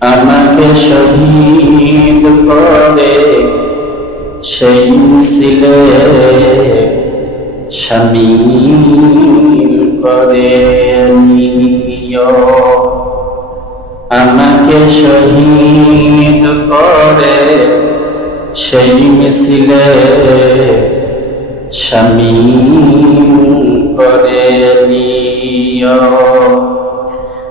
আমাকে শহীদ করে, সেই মিছিলে শামিল করে আমাকে শহীদ করে, সেই মিছিলে শামিল করে নিও।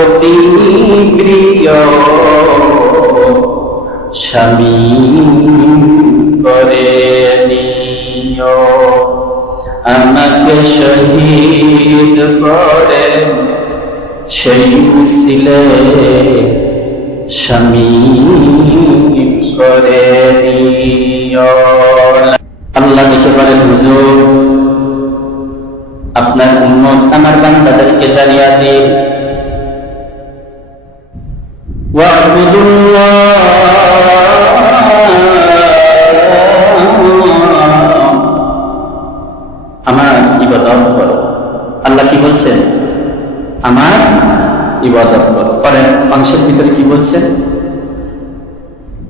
অতি প্রিয় স্বামী করে আমাকে শহীদ করে সেই মিছিলে স্বামী করে আল্লাহ দিকে বলেন, হুজুর, আপনার উন্মত আমার বান্দাদেরকে দাঁড়িয়ে দিন। واعبدوا الله আমার ইবাদত করো আল্লাহ কি বলছেন আমার ইবাদত করো করেন মাংসের ভিতরে কি বলছেন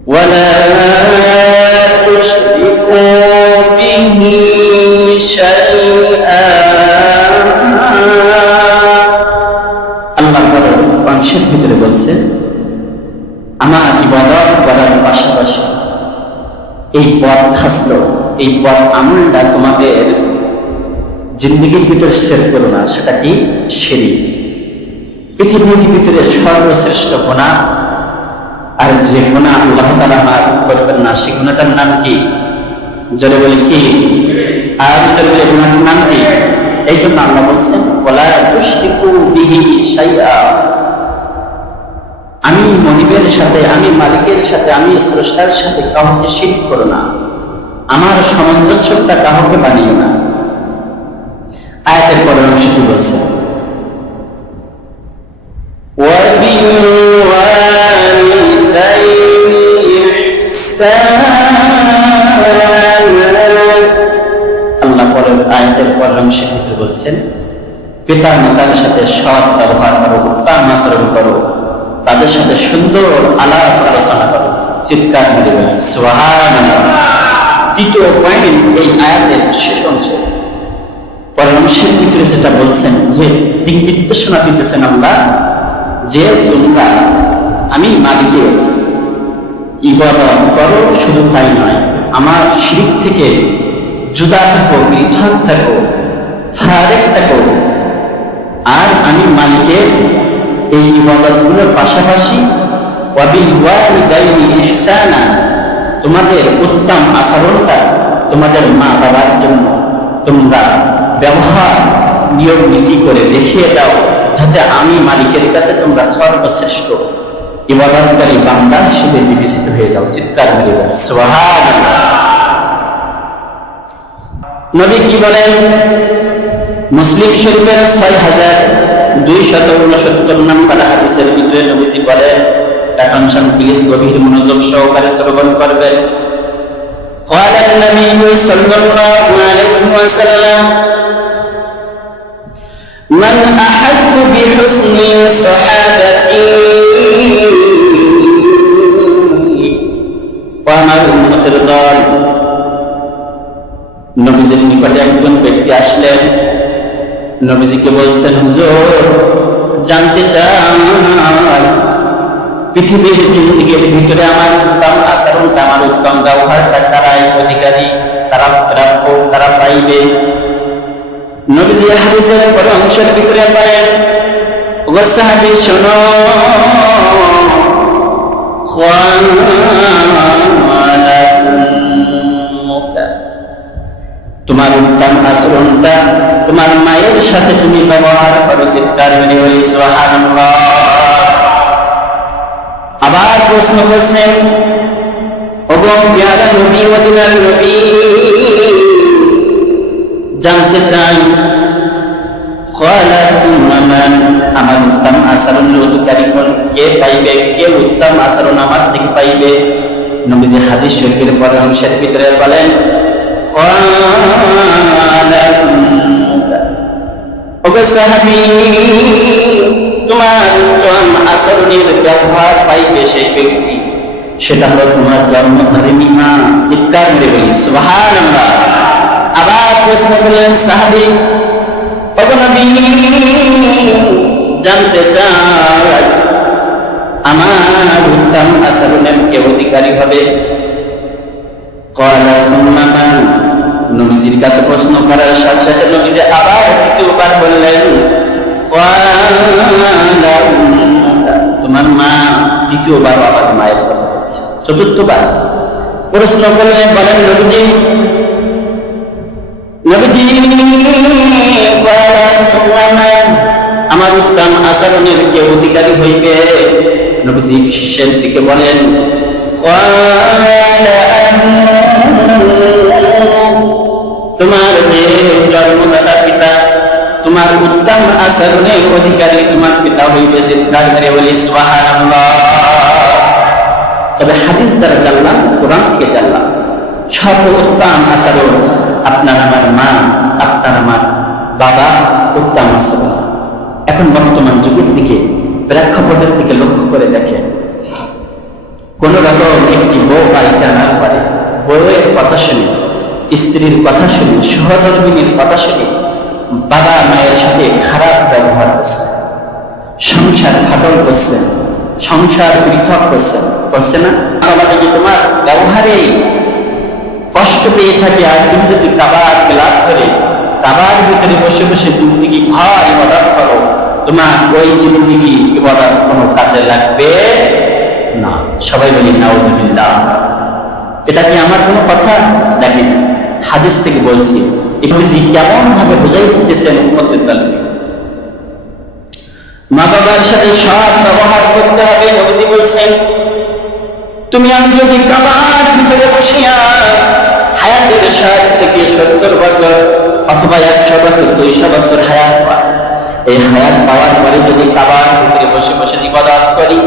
ولا এই পথ খাসলো, এই পথ আমলটা তোমাদের জিন্দগির ভিতরে শের করো না, সেটা কি? সেরি পৃথিবীর ভিতরে সর্বশ্রেষ্ঠ গোনা আর যে গোনা আল্লাহ তালা মার করবেন না সে গুণাটার নাম কি? জলে বলে কি? আর জলে বলে নাম কি? এই জন্য আল্লাহ বলছেন বলা তুষ্টিকু বিহি সাইয়া আমি মনিবের সাথে, আমি মালিকের সাথে, আমি স্রষ্টার সাথে কাউকে শিখ করো না। আমার সামঞ্জস্যটা কাউকে বানিও না। আয়াতের পরের অংশটি বলছে? আল্লাহ পরের আয়াতের পরের অংশের ভিতরে বলছেন? পিতা মাতার সাথে সৎ ব্যবহার করো, উত্তম আচরণ করো। তাদের সাথে সুন্দর আলাপ আলোচনা করো। চিৎকার সোহান তৃতীয় পয়েন্ট এই আয়াতের শেষ ভিতরে যেটা বলছেন যে দিক নির্দেশনা দিতেছেন আমরা যে তোমরা আমি মালিকের ইবাদত করো, শুধু তাই নয়, আমার শিরিক থেকে জুদা থাকো, পৃথক থাকো, ফারেক থাকো। আর আমি মালিকের এই ইবাদতগুলোর পাশাপাশি তোমাদের উত্তম আচরণটা তোমাদের মা বাবার জন্য তোমরা ব্যবহার, নিয়ম, নীতি করে দেখিয়ে দাও, যাতে আমি মালিকের কাছে তোমরা সর্বশ্রেষ্ঠ ইবাদতকারী বান্দা হিসেবে বিবেচিত হয়ে যাও। চিৎকার মেরে বলে নবী কি বলেন? মুসলিম শরীফের ছয় হাজার দুই শত উনসত্তর নম্বর হাদিসের ভিতরে নবীজি বলেন এখন সব প্লিজ গভীর মনোযোগ সহকারে শ্রবণ করবেন قال النبي صلى الله عليه وسلم من أحب بحسن صحابتي وأمر উম্মতের দল নবীজির নিকটে একজন ব্যক্তি আসলেন নবীজিকে বলছেন, হুজুর, জানতে চান পৃথিবীর জিন্দিগির ভিতরে আমার উত্তম আচরণটা আমার উত্তম ব্যবহারটা তারাই অধিকারী, তারা প্রাপ্য, তারা পাইবে। নবীজি হাদিসের পরে অংশের ভিতরে পারেন সাহাবি, শোনো তোমার উত্তম আচরণটা তোমার মায়ের সাথে তুমি ব্যবহার করো, চিৎকার আবার প্রশ্ন করছেন জানতে চাই? আমার উত্তম আচরণের অধিকারী কোন, কে পাইবে, কে উত্তম আচরণ আমার থেকে পাইবে নবীজি হাদিস শরীফের পরে অংশের ভিতরে বলেন তোমার উত্তম আচরণের ব্যবহার পাইবে সেই ব্যক্তি। সেটা হলো তোমার জন্মধারিণী মা চিৎকার করে বলি, সুবহানাল্লাহ। আবার প্রশ্ন করলেন সাহাবী জানতে চাই, আমার উত্তম আচরণের কে অধিকারী হবে? কয়লা সুন্নামান নবীজির কাছে প্রশ্ন করার সাথে সাথে নবীজি আবার তৃতীয়বার বললেন তোমার মা দ্বিতীয়বার বাবার মায়ের কথা বলছে, চতুর্থবার প্রশ্ন করলেন, বলেন নবীজি। আমার উত্তম আচরণের কে অধিকারী হইবে নবীজি শিষ্যের দিকে বলেন তোমার যে জন্মদাতা পিতা, তোমার উত্তম আচরণের অধিকারী তোমার পিতা হইবে চিৎকার করে বলি তবে হাদিস দ্বারা জানলাম, কোরআন থেকে জানলাম উত্তম আচরণ আপনার আমার মা, আপনার আমার বাবা উত্তম আচরণ। এখন বর্তমান যুগের দিকে, প্রেক্ষাপটের দিকে লক্ষ্য করে দেখেন। কোন রকম একটি বউ বাড়িতে আনার পরে বউয়ের কথা শুনে স্ত্রীর কথা শুনে, সহধর্মিনীর কথা শুনে বাবা মায়ের সাথে খারাপ ব্যবহার করছে। সংসার ফাটল করছে, সংসার পৃথক করছে। করছে না? বাবা যদি তোমার ব্যবহারে কষ্ট পেয়ে থাকে, আর তুমি যদি কাবার লাভ করে, কাবার ভিতরে বসে বসে জিন্দিগি ভয় ইবাদত করো, তোমার ওই জিন্দিগি ইবাদত কোনো কাজে লাগবে না। সবাই বলি, নাউজুবিল্লাহ। এটা কি আমার কোনো কথা? দেখেন হাদিস থেকে বলছি কেমন ভাবে বোঝাই দিতেছেন মা বাবার সাথে ব্যবহার করতে হবে, নবীজি বলছেন, তুমি আমি যদি কাবার ভিতরে বসিয়া হায়াতের ষাট থেকে সত্তর বছর অথবা একশো বছর, দুইশো বছর হায়াত পাই এই হায়াত পাওয়ার পরে যদি কাবার ভিতরে বসে বসে ইবাদত করি,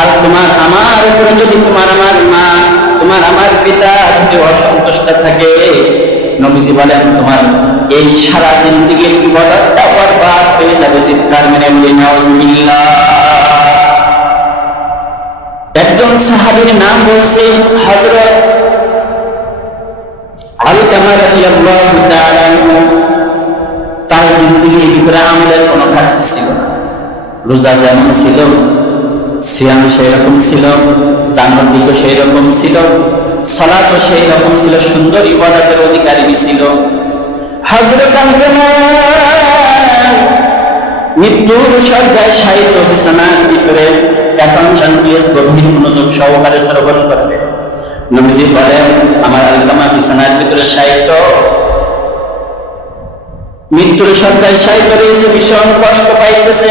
আর তোমার আমার উপরে যদি তোমার আমার মা তোমার আমার পিতা যদি অসন্তুষ্ট থাকে, নবীজি বলেন, তোমার এই সারা জিন্দিগির ইবাদতটা বরবাদ হয়ে যাবে, চিৎকার মেনে বলি একজন সাহাবীর নাম বলছে রাদিয়াল্লাহু তাআলা আনহু। তার জিন্দিগির ভিতরে আমলের কোনো ঘাটতি ছিল না। রোজা যেমন ছিল, সিয়াম সেই রকম ছিল। দানের দিকও সেই রকম ছিল সলাতও সেই রকম ছিল, সুন্দর ইবাদতের অধিকারী ছিল। মৃত্যুর সজ্জায় সাহিত্য বিছানার ভিতরে দিয়েস গভীর মনোযোগ সহকারে শ্রবণ করবে। নবীজি বলেন, আমার আলকামা বিছানার ভিতরে সাহিত্য মৃত্যুর সজ্জায় সাহিত্য রয়েছে, ভীষণ কষ্ট পাইতেছে।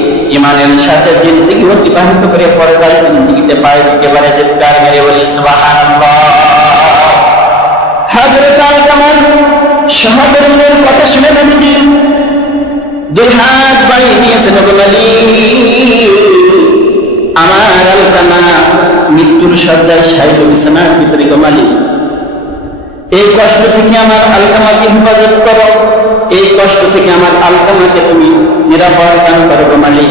ইমানের সাথে জিন্দগি অতিবাহিত করে পরে তার জিন্দগিতে পায়ে দিতে পারে চিৎকার মেরে বলি কথা শুনে নবীজি দুই দিয়েছেন আমার আলকামা মৃত্যুর সজ্জায় সাহিত্য বিছানার ভিতরে গমালি এই কষ্ট থেকে আমার আলকামাকে হেফাজত করো, এই কষ্ট থেকে আমার আলকামাকে তুমি নিরাপদ দান করো গমালি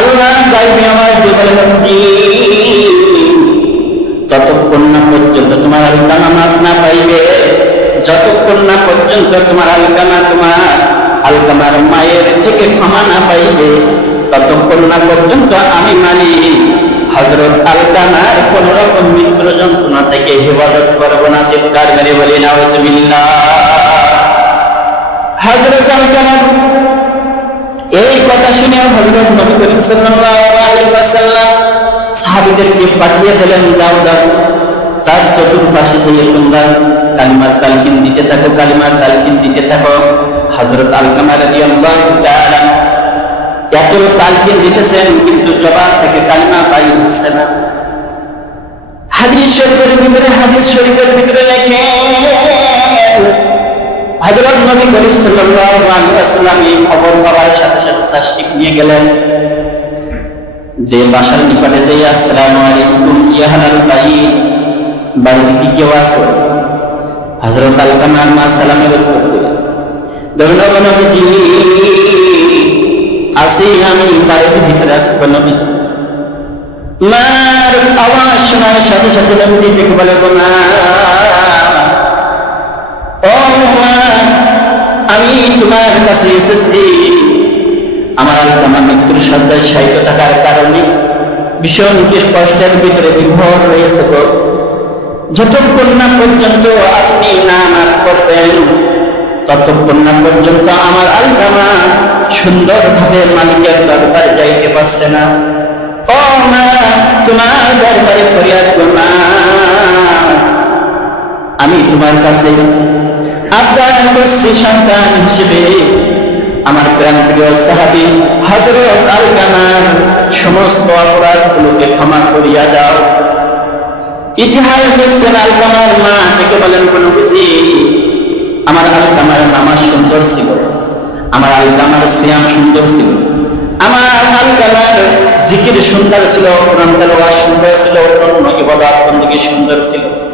আল্লাহ গাইবে আমার দেবের ততক্ষণ না পর্যন্ত তোমার আলকামা মাছ না পাইবে, যতক্ষণ না পর্যন্ত তোমার আলকামা তোমার আলকামার মায়ের থেকে ক্ষমা না পাইবে, ততক্ষণ না পর্যন্ত আমি মানি হজরত আলকামার কোন রকম মৃত্যু যন্ত্রণা থেকে হেফাজত করব না, চিৎকার মেরে বলি না আলকামার এই কথা শুনে হযরত নবী করিম ওয়াসাল্লাম সাহাবীদেরকে পাঠিয়ে দিলেন, যাও যাও। তার চতুর্পাশে যে তোমরা কালিমার তালকিন দিতে থাকো, কালিমার তালকিন দিতে থাকো। হযরত আলকামা রাদিয়াল্লাহু তাআলা এত তালকিন দিতেছেন, কিন্তু জবান থেকে কালিমা পাই হচ্ছে না। হাদিস শরীফের ভিতরে, হাদিস শরীফের ভিতরে লেখে হযরত নবী করিম ওয়াসাল্লাম এই খবর পাওয়ার সাথে সাথে তাশরিফ নিয়ে গেলেন। যে বাসার নিকটে যে আসসালামু আলাইকুম ইয়াহালাল বাইত, বাড়িতে কি কেউ আছে? হযরত আলকামা মা সালামের উত্তর দিলেন ধন্যবাদ নবীজি, আসি আমি বাড়িতে ভিতরে আছি নবী মার আওয়াজ শোনার সাথে সাথে নবীজি ও মা আমি তোমার কাছে এসেছি। আমার আলকামা মৃত্যুর সজ্জায় সাহিত্য থাকার কারণে ভীষণ কষ্টের ভিতরে বিভোর রয়েছে গো। যতক্ষণ না পর্যন্ত আপনি না মাফ করবেন, ততক্ষণ না পর্যন্ত আমার আলকামা সুন্দরভাবে মালিকের দরবারে যাইতে পারছে না। ও মা, তোমার দরবারে ফরিয়াদ মা। আমি তোমার কাছে আমার প্রাণপ্রিয় সাহাবি সমস্ত অপরাধ গুলোকে ক্ষমা করিয়া ইতিহাস দেখছেন আলকামার মা থেকে বলেন কোন আমার আলকামার নামাজ সুন্দর ছিল। আমার আলকামার সিয়াম সুন্দর ছিল। আমার আলকামার জিকির সুন্দর ছিল, কোরআন সুন্দর ছিল কোরআন ইবাদত বন্দী সুন্দর ছিল।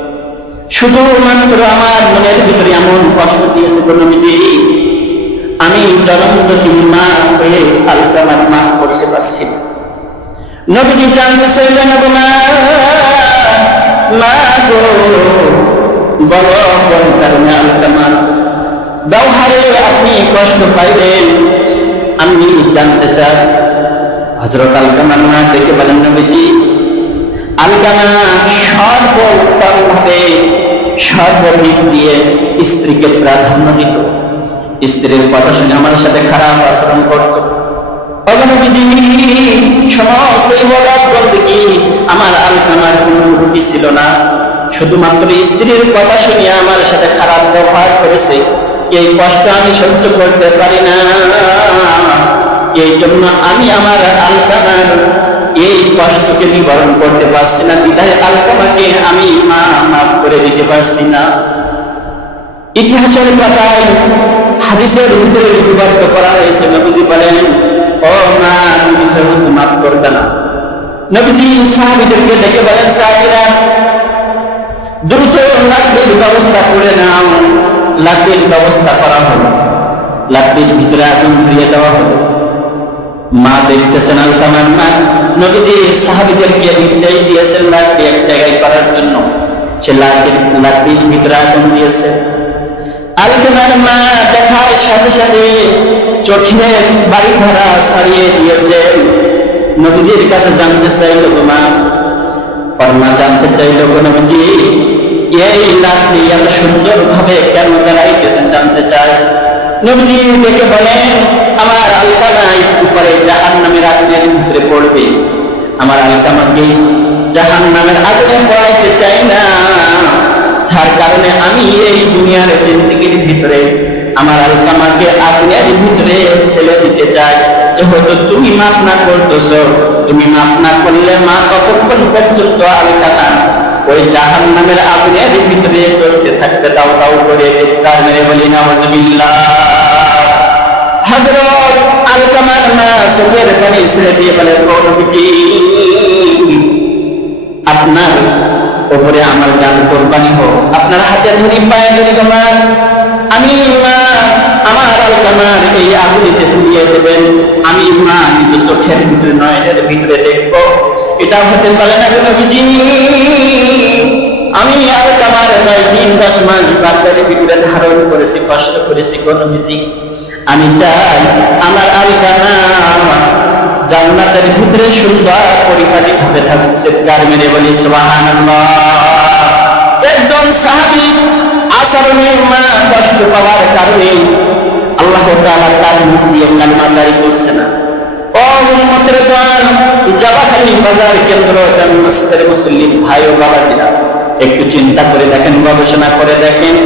শুধুমাত্র আমার মনের ভিতরে এমন কষ্ট দিয়েছে কোন নিজে। আমি জনমুখী মা হয়ে আলকামার মাফ করতে পারছি নবীজি জানতে ব্যবহারে আপনি কষ্ট পাইলেন। আমি জানতে চাই হজরত আলকামার মা দেখে বলেন নবীজি। আলকামা সর্বোত্তম ভাবে সর্বদিক দিয়ে স্ত্রীকে প্রাধান্য দিত। স্ত্রীর কথা শুনে আমার সাথে খারাপ আচরণ করত। সমস্ত না? শুধুমাত্র স্ত্রীর কথা শুনে আমার সাথে খারাপ করেছে। এই কষ্ট আমি করতে এই জন্য আমি আমার আলকামার এই কষ্টকে নিবারণ করতে পারছি না। বিধায় আলকামাকে আমি মা মাফ করে দিতে পারছি না। ইতিহাসের কথায় হাদিসের ভিতরে লিপিবদ্ধ করা হয়েছে। নবীজি বলেন, ও মা তুমি সর্বত মাফ করবে না। নবীজি সাহাবিদেরকে ডেকে বলেন, সাহাবিরা, দ্রুত লাকড়ির ব্যবস্থা করে নাও। লাকড়ির ব্যবস্থা করা হলো। লাকড়ির ভিতরে আগুন ধরিয়ে দেওয়া হলো। মা দেখতেছেন আলকামার মা। নবীজি সাহাবিদেরকে নির্দেশ দিয়েছেন লাকড়ি এক জায়গায় করার জন্য। সে লাকড়ির লাকড়ির ভিতরে আগুন দিয়েছে। আলকামার মা দেখার সাথে সাথে চোখে বাড়ি ধরা সারিয়ে দিয়েছে। নবীজির কাছে জানতে চাইল মা। পরমা জানতে চাইল নবীজি, এই লাকড়ি এত সুন্দর ভাবে কেন জ্বালাইতেছেন জানতে চায় নবীজি দেখে বলেন, আমার আলকামা একটু পরে জাহান নামের আগুনের ভিতরে পড়বে। আমার আলকামাকে জাহান নামের আগুনে পড়াইতে চাই না। যার কারণে আমি এই দুনিয়ার জিন্দগির ভিতরে, আমার আলকামাকে আগুনের ভিতরে ফেলে দিতে চাই। যেহেতু তুমি মাফ না করতেছ, তুমি মাফ না করলে মা কতক্ষণ পর্যন্ত আলকামা ওই জাহান নামের আগুনের ভিতরে চলতে থাকবে দাও দাও করে। তার মেরে বলি না হজরত আলকামার মা চোখের পানি ছেড়ে দিয়ে বলে আপনার ওপরে আমার জান কোরবানি হোক। আপনার হাতে ধরি পায়ে ধরি তোমার। আমি মা, আমার আলকামার এই আগুনিতে ফুলিয়ে দেবেন। আমি মা নিজ চোখের ভিতরে, নয়নের ভিতরে দেখব। এটা হতে পারে না কেন বিজি আমি আর কামার প্রায় তিন, দশ মাস বাচ্চার ভিতরে ধারণ করেছি, কষ্ট করেছি কোন বিজি আমি চাই আমার আলকানা জান্নাতের ভিতরে সুন্দর পরিপাটি ভাবে থাকছে। গার মেরে বলি, সুবহানাল্লাহ। একজন সাহাবী আচরণে মা কষ্ট পাওয়ার কারণে আল্লাহ তার মুখ দিয়ে কালিমা জারি করছে না। ও উম্মতের দল জবাখালী বাজার কেন্দ্র মসজিদের মুসল্লি ভাই ও বাবাজিরা, একটু চিন্তা করে দেখেন, গবেষণা করে দেখেন।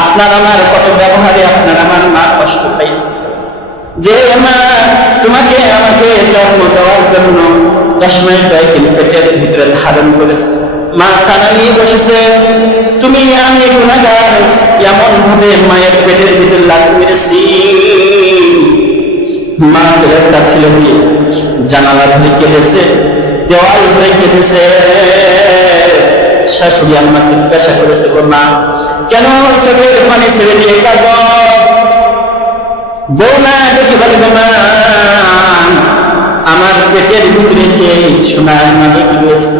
আপনার আমার কত ব্যবহারে আপনার আমার মা কষ্ট পাইতেছে। যে মা তোমাকে আমাকে জন্ম দেওয়ার জন্য দশ কয়েকদিন পেটের ভিতরে ধারণ করেছে। মা কানা নিয়ে বসেছে, তুমি আমি গুণাগার এমন ভাবে মায়ের পেটের ভিতরে লাগ মেরেছি। মা একটা ছিল দিয়ে জানালা ধরে কেঁদেছে, দেওয়াল ধরে কেঁদেছে। শাশুড়ি আম্মা জিজ্ঞাসা করেছে গো মা কেন চোখের পানি ছেড়ে দিয়ে কাঁদ না দেখি বলে গো আমার পেটের ভিতরে যে সোনার মালিক রয়েছে?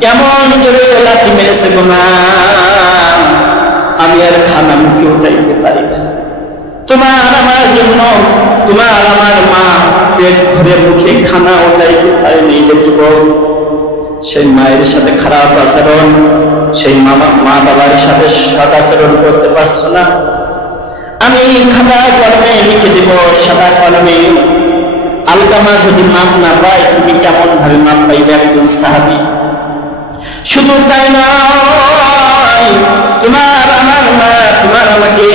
কেমন করে লাঠি মেরেছে গো আমি আর খানা মুখে উঠাইতে পারি না। তোমার আমার জন্য, তোমার আমার মা পেট ভরে মুখে খানা ওটাইতে পারেনি যুবক সেই মায়ের সাথে খারাপ আচরণ, সেই মা বাবার সাথে সৎ আচরণ করতে পারছ না? আমি খাতা কলমে লিখে দেব, সাদা কলমে। আলকামা যদি মাপ না পায়, তুমি কেমন ভাবে মাপ পাইবে একজন সাহাবি? শুধু তাই নয়, তোমার আমার মা, তোমার আমাকে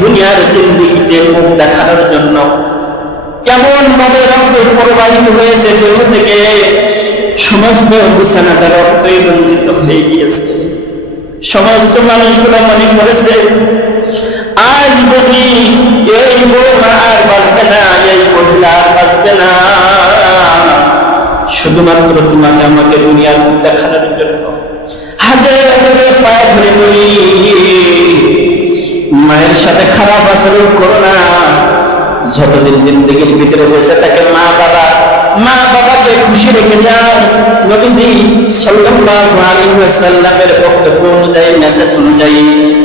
দুনিয়ার জিন্দিগিতে মুখ দেখানোর জন্য কেমন ভাবে রক্ত প্রবাহিত হয়েছে দেহ থেকে? হয়ে মনে বাঁচবে না শুধুমাত্র তোমাকে আমাকে দুনিয়ার মুখ দেখানোর জন্য হাতে ধরে পায়ে ধরে বলি মায়ের সাথে খারাপ আচরণ করো না যতদিন জিন্দগির ভিতরে বসে থাকে মা বাবা মা বাবাকে খুশি রেখে যাও নবীজি সাল্লাল্লাহু আলাইহি ওয়াসাল্লামের বক্তব্য অনুযায়ী মেসেজ অনুযায়ী,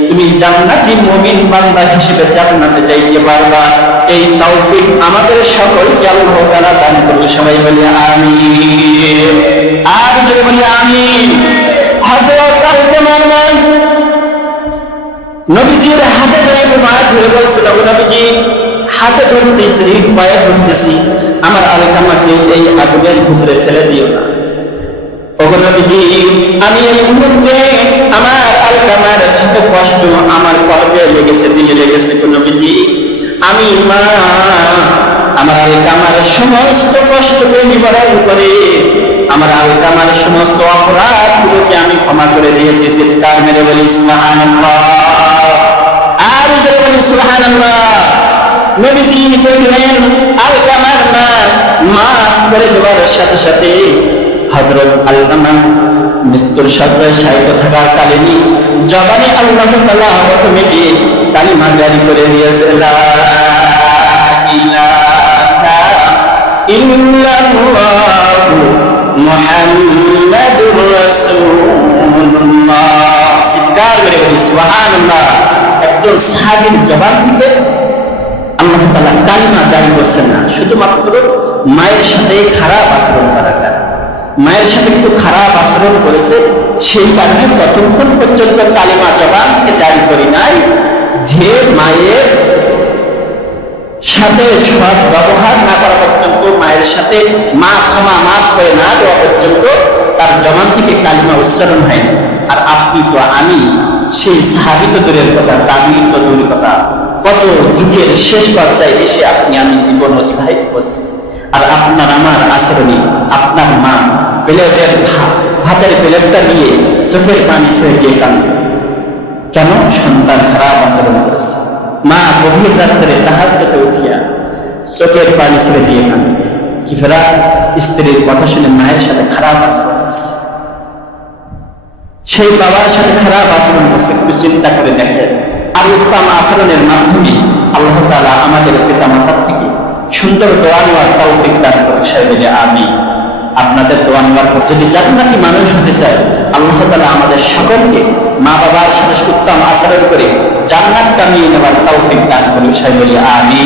তুমি জান্নাতি মুমিন বান্দা হিসেবে জান্নাতে যাইতে পারবা। এই তৌফিক আমাদের সকলকে আল্লাহ তাআলা দান করবে সবাই বলি, আমিন। আর যদি বলি, আমিন। হযরত আল-জামান নবীজির হাতে ধরে মা ধরে বলছিল নবীজি হাতে ধরতেছি, পায়ে ধরতেছি, আমার আলকামাকে এই আগুনের ভিতরে ফেলে দিও না। আমি এই মুহূর্তে আমার আলকামার ছোট কষ্ট আমার কর্মে লেগেছে, দিলে লেগেছে গো নবীজি। আমি মা, আমার আলকামার সমস্ত কষ্টকে নিবারণ করে, আমার আলকামার সমস্ত অপরাধগুলোকে আমি ক্ষমা করে দিয়েছি। চিৎকার মেরে বলি, সুবহানাল্লাহ। আর বলি, সুবহানাল্লাহ। নবীজি দেখলেন আলকামার মা মাফ করে দেওয়ার সাথে সাথে হজরত আলকামা মৃত্যুর সজ্জায় সাহিত্য থাকার কালীনি জবানে আল্লাহ তালা প্রথমে গিয়ে কালিমা জারি করে দিয়েছে একজন সাহাবীর জবান থেকে আল্লাহ তালা কালিমা জারি করছেন না। শুধুমাত্র মায়ের সাথে খারাপ আচরণ করার মায়ের সাথে একটু খারাপ আচরণ করেছে, সেই কারণে ততক্ষণ পর্যন্ত কালিমা জারি করি নাই যে মায়ের সাথে ব্যবহার না করা পর্যন্ত, মায়ের সাথে মা ক্ষমা মাফ করে না দেওয়া পর্যন্ত তার জবান থেকে কালিমা উচ্চারণ হয়নি। আর আপনি তো আমি, সেই দূরের কথা দাবি দূরের কথা। কত যুগের শেষ পর্যায়ে এসে আপনি আমি জীবন অতিবাহিত করছি। আর আপনার আমার আচরণে আপনার মা প্লেটের ভাত, ভাতের প্লেটটা দিয়ে চোখের পানি ছেড়ে দিয়ে কাঁদবে কেন? সন্তান খারাপ আচরণ করেছে। মা গভীর রাত্রে তাহার থেকে উঠিয়া চোখের পানি ছেড়ে দিয়ে কাঁদবে কি ফেরা? স্ত্রীর কথা শুনে মায়ের সাথে খারাপ আচরণ করছে। সেই বাবার সাথে খারাপ আচরণ করছে, একটু চিন্তা করে দেখেন। আর উত্তম আচরণের মাধ্যমে আল্লাহ তালা আমাদের পিতা মাতার থেকে সুন্দর দোয়া নেওয়ার তৌফিক দান করে আমি আপনাদের দোয়া নেওয়ার পর যদি জান্নাতি মানুষ হতে চায়, আল্লাহ তালা আমাদের সকলকে মা বাবার সাথে উত্তম আচরণ করে জান্নাত কামিয়ে নেওয়ার তৌফিক দান করে বলে আমি